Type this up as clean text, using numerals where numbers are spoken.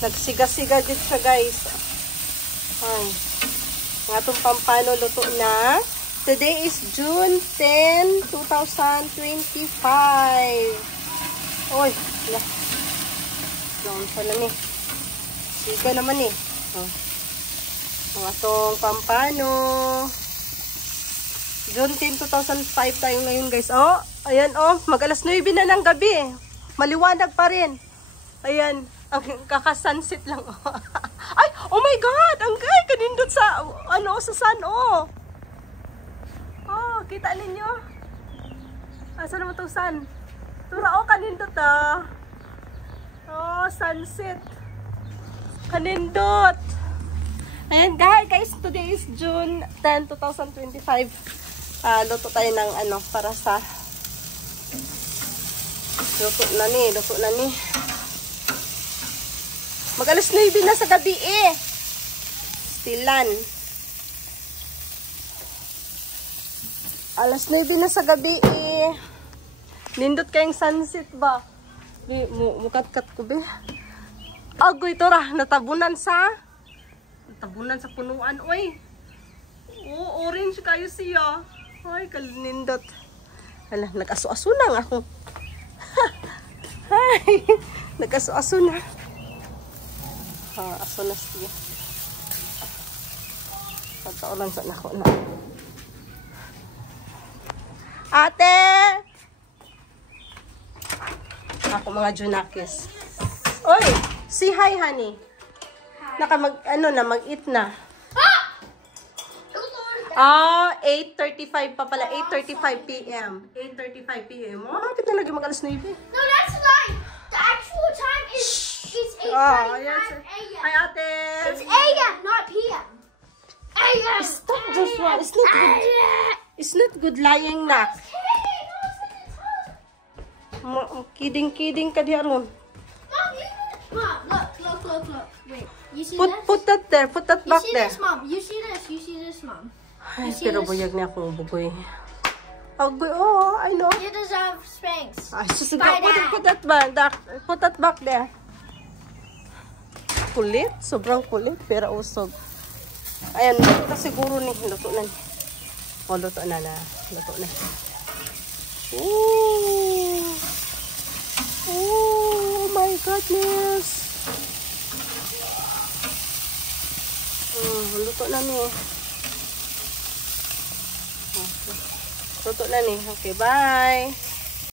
Nagsiga-siga din siya, guys. Ay. Ang atong pampano luto na. Today is June 10, 2025. Oy, lang pa lang eh. Siga naman eh. Oh. Ang atong pampano. June 10, 2005 tayo ngayon, guys. Oh, ayan oh. Mag-alas 9 na ng gabi. Maliwanag pa rin. Ayan. Ang kaka-sunset lang. Oh. Ay, oh my God! Ang gay! Kanindot sa, ano, sa sun, oh. Oh, kita ninyo? Asa naman itong sun? Tura, oh, kanindot, ah. Oh, sunset. Kanindot. Ayan, guys, today is June 10, 2025. Luto tayo ng, ano, para sa luto na ni. Mag-alas 9 na sa gabi eh. Stilan. Alas 9 na sa gabi eh. Nindot kayong sunset ba? Mukat-kat ko be. Agoy ito ra. Natabunan sa punuan. Uy. Oh, orange kayo siya. Ay, kalinindot. Hala, nag-aso-aso na ako. Ay, nag-aso-aso na. Aso na siya. Pagkaulan sa nako na. Ate! Ako mga Junakis. Oy! Say hi, honey. Mag-eat na. 8:35 pa pala. 8:35 p.m. 8:35 p.m. Oh, kapit na lagi mag-alas 9. No, that's right. The actual time is 8:35 yes. a.m. Hi, ate. It's a.m., not p.m. A.m. Stop, Joshua. It's not good. It's not good lying na. Kidding ka diya ron. Mom, look. Wait, you see Put that there. Put that back you see there. this, Mom. You see this, Mom. Ay, pero buyag niya akong bugoy. Agboy, oh, I know. You deserve Spanx. Ay, susigaw. Put that back there. Kulit. Sobrang kulit. Pero usog. Ayan, luto na siguro ni. Luto na. Oh, luto na. Luto na. Oh my goodness. Luto na ni. Okay. Luto na ni. Okay, bye.